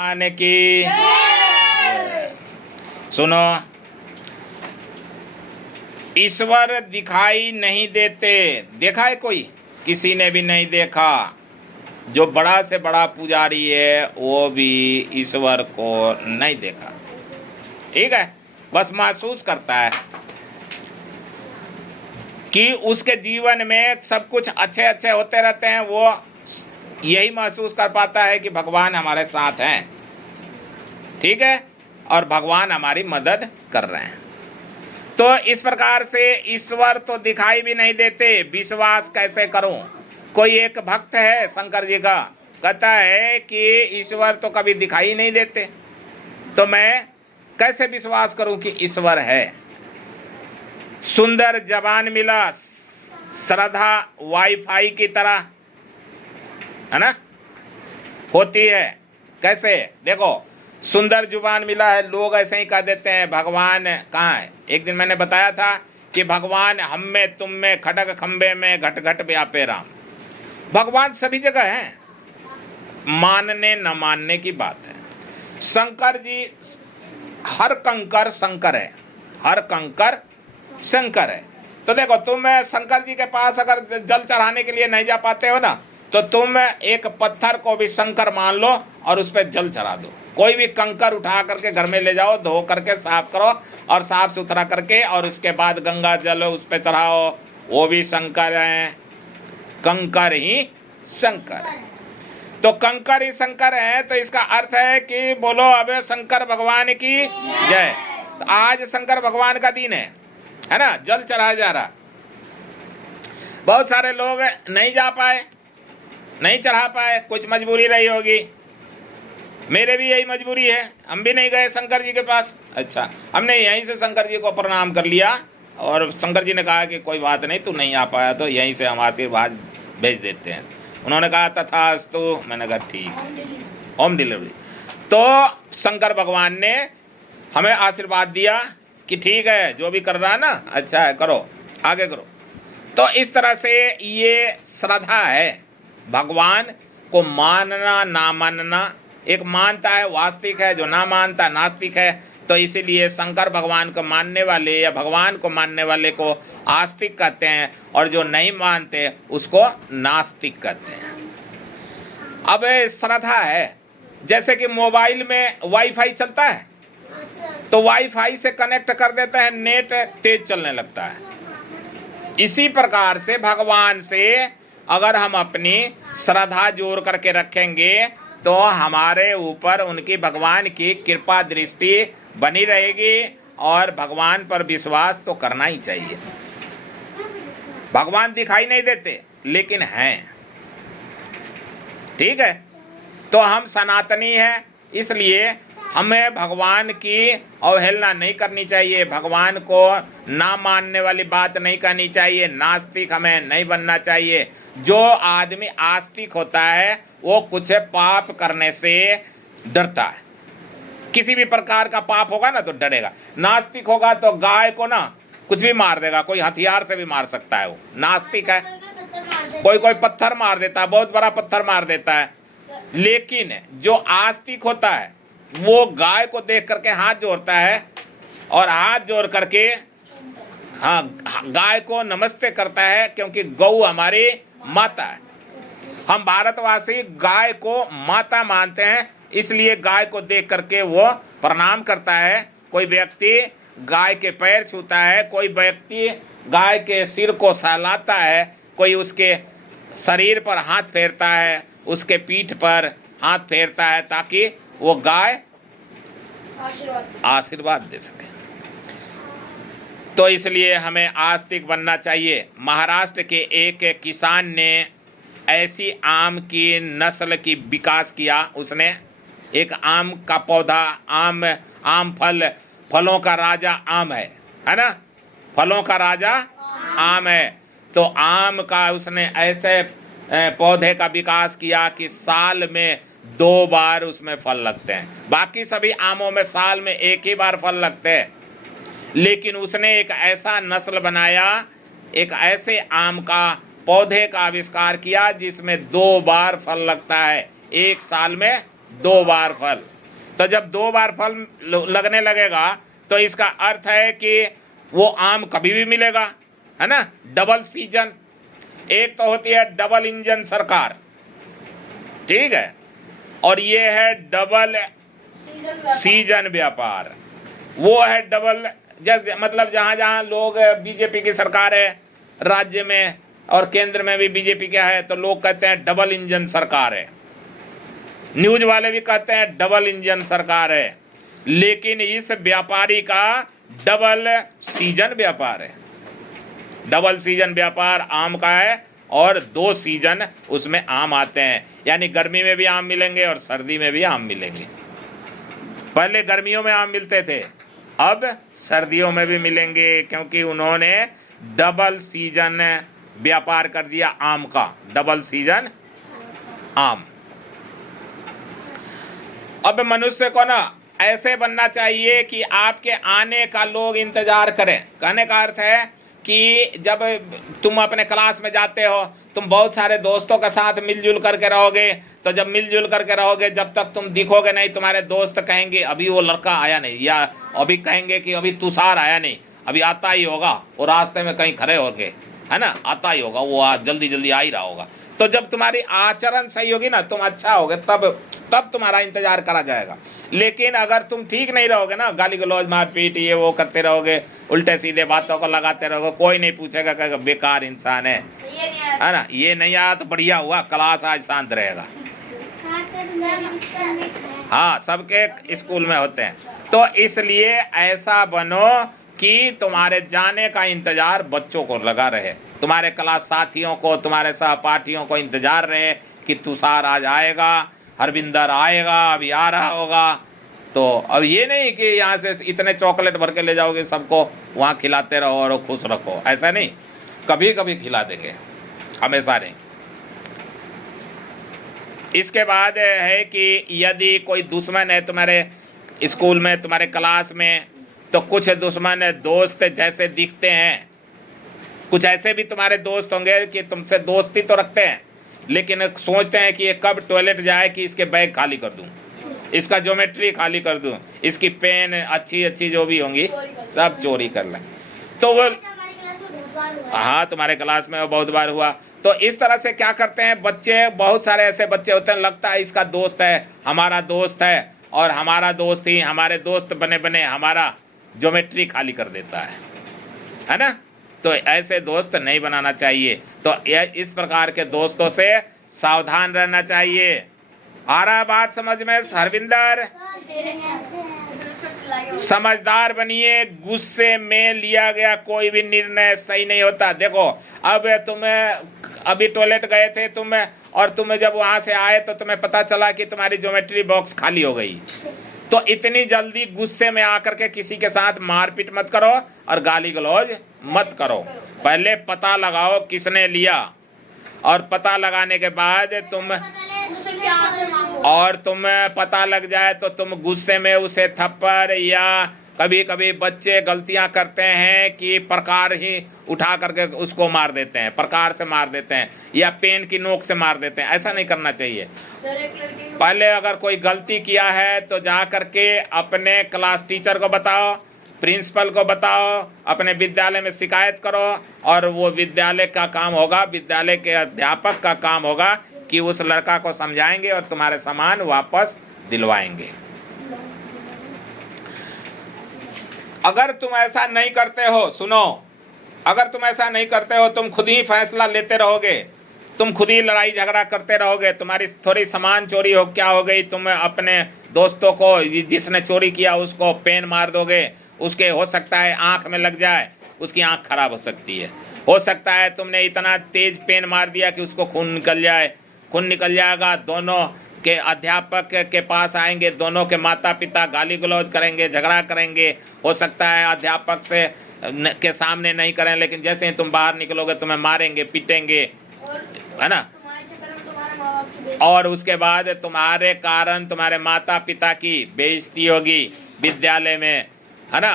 आने की सुनो, ईश्वर दिखाई नहीं देते। देखा है कोई? किसी ने भी नहीं देखा। जो बड़ा से बड़ा पुजारी है वो भी ईश्वर को नहीं देखा। ठीक है, बस महसूस करता है कि उसके जीवन में सब कुछ अच्छे अच्छे होते रहते हैं। वो यही महसूस कर पाता है कि भगवान हमारे साथ हैं। ठीक है, और भगवान हमारी मदद कर रहे हैं। तो इस प्रकार से ईश्वर तो दिखाई भी नहीं देते, विश्वास कैसे करूं? कोई एक भक्त है शंकर जी का, कहता है कि ईश्वर तो कभी दिखाई नहीं देते, तो मैं कैसे विश्वास करूं कि ईश्वर है? सुंदर जबान मिला, श्रद्धा वाईफाई की तरह है ना होती है। कैसे? देखो, सुंदर जुबान मिला है, लोग ऐसे ही कह देते हैं भगवान कहाँ है। एक दिन मैंने बताया था कि भगवान हम में, तुम में, खड़ग खंबे में, घट घट व्यापे राम। भगवान सभी जगह हैं, मानने न मानने की बात है। शंकर जी, हर कंकर शंकर है, हर कंकर शंकर है। तो देखो, तुम शंकर जी के पास अगर जल चढ़ाने के लिए नहीं जा पाते हो ना, तो तुम एक पत्थर को भी शंकर मान लो और उस पर जल चढ़ा दो। कोई भी कंकर उठा करके घर में ले जाओ, धो करके साफ करो और साफ सुथरा करके, और उसके बाद गंगा जल उस पर चढ़ाओ, वो भी शंकर हैं। कंकर ही शंकर है। तो कंकर ही शंकर है, तो इसका अर्थ है कि बोलो अब शंकर भगवान की जय। तो आज शंकर भगवान का दिन है ना, जल चढ़ाया जा रहा। बहुत सारे लोग नहीं जा पाए, नहीं चढ़ा पाए, कुछ मजबूरी रही होगी। मेरे भी यही मजबूरी है, हम भी नहीं गए शंकर जी के पास। अच्छा, हमने यहीं से शंकर जी को प्रणाम कर लिया और शंकर जी ने कहा कि कोई बात नहीं, तू नहीं आ पाया तो यहीं से हम आशीर्वाद भेज देते हैं। उन्होंने कहा तथास्तु, मैंने कहा ठीक, होम डिलीवरी। तो शंकर भगवान ने हमें आशीर्वाद दिया कि ठीक है, जो भी कर रहा है ना अच्छा है, करो, आगे करो। तो इस तरह से ये श्रद्धा है। भगवान को मानना ना मानना, एक मानता है वास्तविक है, जो ना मानता नास्तिक है। तो इसीलिए शंकर भगवान को मानने वाले या भगवान को मानने वाले को आस्तिक कहते हैं, और जो नहीं मानते उसको नास्तिक कहते हैं। अब श्रद्धा है, जैसे कि मोबाइल में वाईफाई चलता है तो वाईफाई से कनेक्ट कर देते हैं, नेट तेज चलने लगता है। इसी प्रकार से भगवान से अगर हम अपनी श्रद्धा जोड़ करके रखेंगे तो हमारे ऊपर उनकी, भगवान की कृपा दृष्टि बनी रहेगी, और भगवान पर विश्वास तो करना ही चाहिए। भगवान दिखाई नहीं देते लेकिन हैं। ठीक है, तो हम सनातनी हैं, इसलिए हमें भगवान की अवहेलना नहीं करनी चाहिए, भगवान को ना मानने वाली बात नहीं करनी चाहिए, नास्तिक हमें नहीं बनना चाहिए। जो आदमी आस्तिक होता है वो कुछ पाप करने से डरता है, किसी भी प्रकार का पाप होगा ना तो डरेगा। नास्तिक होगा तो गाय को ना कुछ भी मार देगा, कोई हथियार से भी मार सकता है, वो नास्तिक है। कोई कोई पत्थर मार देता है, बहुत बड़ा पत्थर मार देता है। लेकिन जो आस्तिक होता है वो गाय को देख करके हाथ जोड़ता है, और हाथ जोड़ करके हाँ गाय को नमस्ते करता है, क्योंकि गौ हमारी माता है। हम भारतवासी गाय को माता मानते हैं, इसलिए गाय को देख करके वो प्रणाम करता है। कोई व्यक्ति गाय के पैर छूता है, कोई व्यक्ति गाय के सिर को सहलाता है, कोई उसके शरीर पर हाथ फेरता है, उसके पीठ पर हाथ फेरता है, ताकि वो गाय आशीर्वाद दे सके। तो इसलिए हमें आस्तिक बनना चाहिए। महाराष्ट्र के एक किसान ने ऐसी आम की नस्ल की विकास किया। उसने एक आम का पौधा, आम फलों का राजा आम है ना, फलों का राजा आम है। तो आम का उसने ऐसे पौधे का विकास किया कि साल में 2 बार उसमें फल लगते हैं। बाकी सभी आमों में साल में 1 ही बार फल लगते हैं, लेकिन उसने एक ऐसा नस्ल बनाया, एक ऐसे आम का पौधे का आविष्कार किया जिसमें 2 बार फल लगता है, एक साल में 2 बार फल। तो जब 2 बार फल लगने लगेगा तो इसका अर्थ है कि वो आम कभी भी मिलेगा, है ना। Double season. एक तो होती है डबल इंजन सरकार, ठीक है, और ये है डबल सीजन व्यापार। वो है डबल, जैसे मतलब जहाँ जहाँ लोग बीजेपी की सरकार है राज्य में और केंद्र में भी बीजेपी का है, तो लोग कहते हैं डबल इंजन सरकार है। न्यूज वाले भी कहते हैं डबल इंजन सरकार है। लेकिन इस व्यापारी का डबल सीजन व्यापार है। डबल सीजन व्यापार आम का है और 2 सीजन उसमें आम आते हैं, यानी गर्मी में भी आम मिलेंगे और सर्दी में भी आम मिलेंगे। पहले गर्मियों में आम मिलते थे, अब सर्दियों में भी मिलेंगे, क्योंकि उन्होंने डबल सीजन व्यापार कर दिया आम का। डबल सीजन आम। अब मनुष्य को ना ऐसे बनना चाहिए कि आपके आने का लोग इंतजार करें। कहने का अर्थ है कि जब तुम अपने क्लास में जाते हो, तुम बहुत सारे दोस्तों के साथ मिलजुल करके रहोगे, तो जब मिलजुल करके रहोगे, जब तक तुम दिखोगे नहीं, तुम्हारे दोस्त कहेंगे अभी वो लड़का आया नहीं, या अभी कहेंगे कि अभी तुषार आया नहीं, अभी आता ही होगा, वो रास्ते में कहीं खड़े होंगे, है ना, आता ही होगा, वो जल्दी जल्दी आ ही रहा होगा। तो जब तुम्हारी आचरण सही होगी ना, तुम अच्छा होगे, तब तुम्हारा इंतजार करा जाएगा। लेकिन अगर तुम ठीक नहीं रहोगे ना, गाली गलौज मारपीट ये वो करते रहोगे, उल्टे सीधे बातों को लगाते रहोगे, कोई नहीं पूछेगा, कहेगा बेकार इंसान है ना, ये नहीं आया तो बढ़िया हुआ, क्लास आज शांत रहेगा। हाँ, सबके स्कूल में होते हैं। तो इसलिए ऐसा बनो कि तुम्हारे जाने का इंतजार बच्चों को लगा रहे, तुम्हारे क्लास साथियों को, तुम्हारे सहपाठियों को इंतजार रहे कि तुषार आज आएगा, हरविंदर आएगा, अभी आ रहा होगा। तो अब ये नहीं कि यहाँ से इतने चॉकलेट भर के ले जाओगे, सबको वहाँ खिलाते रहो और खुश रखो, ऐसा नहीं। कभी कभी खिला देंगे, हमेशा नहीं। इसके बाद है कि यदि कोई दुश्मन है तुम्हारे स्कूल में, तुम्हारे क्लास में, तो कुछ दुश्मन दोस्त जैसे दिखते हैं, कुछ ऐसे भी तुम्हारे दोस्त होंगे कि तुमसे दोस्ती तो रखते हैं, लेकिन सोचते हैं कि ये कब टॉयलेट जाए कि इसके बैग खाली कर दूं, इसका ज्योमेट्री खाली कर दूं, इसकी पेन अच्छी अच्छी जो भी होंगी सब चोरी कर लें। तो वो हाँ, तुम्हारे क्लास में वो बहुत बार हुआ। तो इस तरह से क्या करते हैं बच्चे, बहुत सारे ऐसे बच्चे होते हैं, लगता है इसका दोस्त है, हमारा दोस्त है, और हमारा दोस्त ही हमारे दोस्त बने बने हमारा ज्योमेट्री खाली कर देता है ना। तो ऐसे दोस्त नहीं बनाना चाहिए। तो इस प्रकार के दोस्तों से सावधान रहना चाहिए। आ रहा बात समझ में हरविंदर? समझदार बनिए। गुस्से में लिया गया कोई भी निर्णय सही नहीं होता। देखो, अब तुम्हें अभी टॉयलेट गए थे तुम, और तुम जब वहां से आए तो तुम्हें पता चला कि तुम्हारी ज्योमेट्री बॉक्स खाली हो गई, तो इतनी जल्दी गुस्से में आकर के किसी के साथ मारपीट मत करो और गाली गलौज मत करो। पहले पता लगाओ किसने लिया, और पता लगाने के बाद तुम्हें पता लग जाए तो तुम गुस्से में उसे थप्पड़, या कभी कभी बच्चे गलतियां करते हैं कि प्रकार ही उठा करके उसको मार देते हैं, प्रकार से मार देते हैं, या पेन की नोक से मार देते हैं। ऐसा नहीं करना चाहिए। पहले अगर कोई गलती किया है तो जा करके अपने क्लास टीचर को बताओ, प्रिंसिपल को बताओ, अपने विद्यालय में शिकायत करो, और वो विद्यालय का काम होगा, विद्यालय के अध्यापक का काम होगा कि उस लड़का को समझाएंगे और तुम्हारे सामान वापस दिलवाएंगे। अगर तुम ऐसा नहीं करते हो, सुनो, अगर तुम ऐसा नहीं करते हो, तुम खुद ही फैसला लेते रहोगे, तुम खुद ही लड़ाई झगड़ा करते रहोगे, तुम्हारी थोड़ी सामान चोरी हो क्या हो गई, तुम अपने दोस्तों को, जिसने चोरी किया उसको पेन मार दोगे, उसके हो सकता है आंख में लग जाए, उसकी आंख खराब हो सकती है। हो सकता है तुमने इतना तेज पेन मार दिया कि उसको खून निकल जाए, खून निकल जाएगा, दोनों के अध्यापक के पास आएंगे, दोनों के माता पिता गाली गलौज करेंगे, झगड़ा करेंगे। हो सकता है अध्यापक से के सामने नहीं करें, लेकिन जैसे ही तुम बाहर निकलोगे तुम्हें मारेंगे, पीटेंगे, है ना। और उसके बाद तुम्हारे कारण तुम्हारे माता पिता की बेइज्जती होगी विद्यालय में, है ना।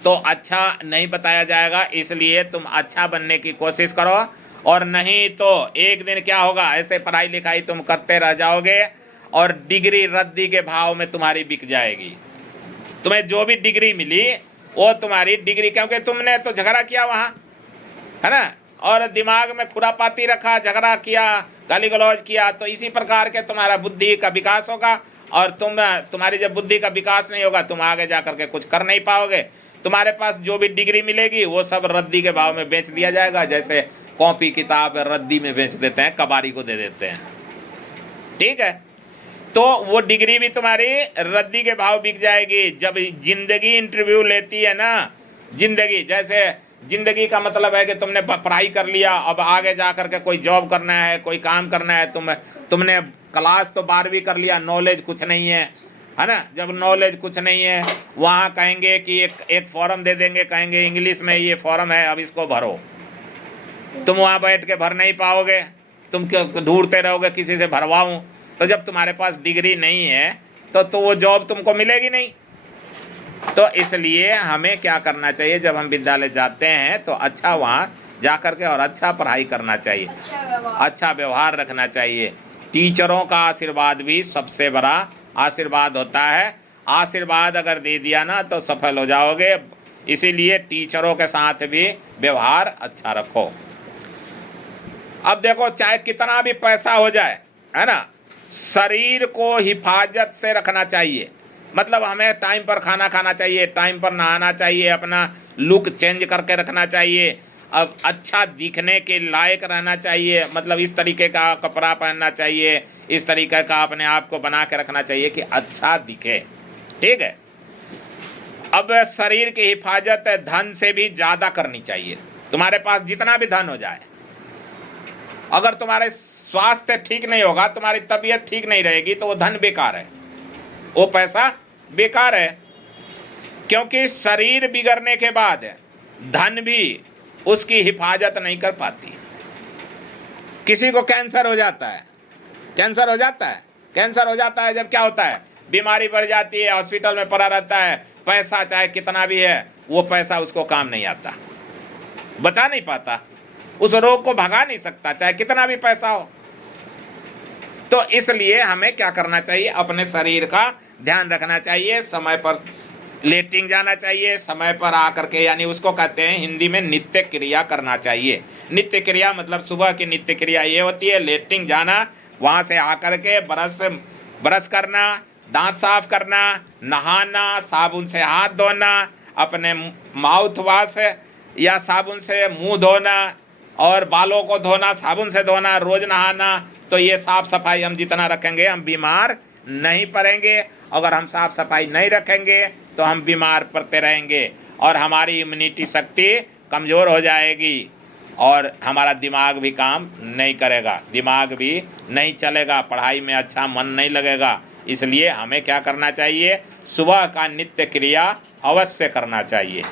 तो अच्छा नहीं बताया जाएगा, इसलिए तुम अच्छा बनने की कोशिश करो, और नहीं तो एक दिन क्या होगा, ऐसे पढ़ाई लिखाई तुम करते रह जाओगे और डिग्री रद्दी के भाव में तुम्हारी बिक जाएगी। तुम्हें जो भी डिग्री मिली वो तुम्हारी डिग्री, क्योंकि तुमने तो झगड़ा किया वहाँ, है ना, और दिमाग में खुरापाती रखा, झगड़ा किया, गाली गलौज किया, तो इसी प्रकार के तुम्हारा बुद्धि का विकास होगा। और तुम्हारी जब बुद्धि का विकास नहीं होगा, तुम आगे जा करके कुछ कर नहीं पाओगे। तुम्हारे पास जो भी डिग्री मिलेगी वो सब रद्दी के भाव में बेच दिया जाएगा, जैसे कॉपी किताब रद्दी में बेच देते हैं, कबाड़ी को दे देते हैं, ठीक है। तो वो डिग्री भी तुम्हारी रद्दी के भाव बिक जाएगी। जब जिंदगी इंटरव्यू लेती है ना, जिंदगी, जैसे जिंदगी का मतलब है कि तुमने पढ़ाई कर लिया, अब आगे जा करके कोई जॉब करना है, कोई काम करना है, तुमने क्लास तो 12वीं कर लिया, नॉलेज कुछ नहीं है ना। जब नॉलेज कुछ नहीं है, वहाँ कहेंगे कि एक फॉर्म दे देंगे, कहेंगे इंग्लिश में ये फॉर्म है, अब इसको भरो। तुम वहाँ बैठ के भर नहीं पाओगे, तुम ढूंढते रहोगे किसी से भरवाऊँ। तो जब तुम्हारे पास डिग्री नहीं है तो वो जॉब तुमको मिलेगी नहीं। तो इसलिए हमें क्या करना चाहिए, जब हम विद्यालय जाते हैं तो अच्छा वहाँ जा कर के और अच्छा पढ़ाई करना चाहिए, अच्छा व्यवहार रखना चाहिए। टीचरों का आशीर्वाद भी सबसे बड़ा आशीर्वाद होता है। आशीर्वाद अगर दे दिया ना तो सफल हो जाओगे। इसीलिए टीचरों के साथ भी व्यवहार अच्छा रखो। अब देखो, चाहे कितना भी पैसा हो जाए, है ना, शरीर को हिफाजत से रखना चाहिए। मतलब हमें टाइम पर खाना खाना चाहिए, टाइम पर नहाना चाहिए, अपना लुक चेंज करके रखना चाहिए, अब अच्छा दिखने के लायक रहना चाहिए। मतलब इस तरीके का कपड़ा पहनना चाहिए, इस तरीके का अपने आप को बना के रखना चाहिए कि अच्छा दिखे, ठीक है। अब शरीर की हिफाजत धन से भी ज़्यादा करनी चाहिए। तुम्हारे पास जितना भी धन हो जाए, अगर तुम्हारे स्वास्थ्य ठीक नहीं होगा, तुम्हारी तबीयत ठीक नहीं रहेगी, तो वो धन बेकार है, वो पैसा बेकार है। क्योंकि शरीर बिगड़ने के बाद धन भी उसकी हिफाजत नहीं कर पाती। किसी को कैंसर हो जाता है, कैंसर हो जाता है, कैंसर हो जाता है, जब क्या होता है, बीमारी बढ़ जाती है, हॉस्पिटल में पड़ा रहता है, पैसा चाहे कितना भी है, वो पैसा उसको काम नहीं आता, बचा नहीं पाता, उस रोग को भगा नहीं सकता, चाहे कितना भी पैसा हो। तो इसलिए हमें क्या करना चाहिए, अपने शरीर का ध्यान रखना चाहिए, समय पर लेटिंग जाना चाहिए, समय पर आकर के, यानी उसको कहते हैं हिंदी में नित्य क्रिया करना चाहिए। नित्य क्रिया मतलब सुबह की नित्य क्रिया ये होती है, लेटिंग जाना, वहाँ से आकर के ब्रश करना, दांत साफ करना, नहाना, साबुन से हाथ धोना, अपने माउथ वॉश या साबुन से मुंह धोना, और बालों को धोना, साबुन से धोना, रोज नहाना। तो ये साफ सफाई हम जितना रखेंगे हम बीमार नहीं पड़ेंगे। अगर हम साफ सफाई नहीं रखेंगे तो हम बीमार पड़ते रहेंगे और हमारी इम्यूनिटी शक्ति कमज़ोर हो जाएगी और हमारा दिमाग भी काम नहीं करेगा, दिमाग भी नहीं चलेगा, पढ़ाई में अच्छा मन नहीं लगेगा। इसलिए हमें क्या करना चाहिए, सुबह का नित्य क्रिया अवश्य करना चाहिए।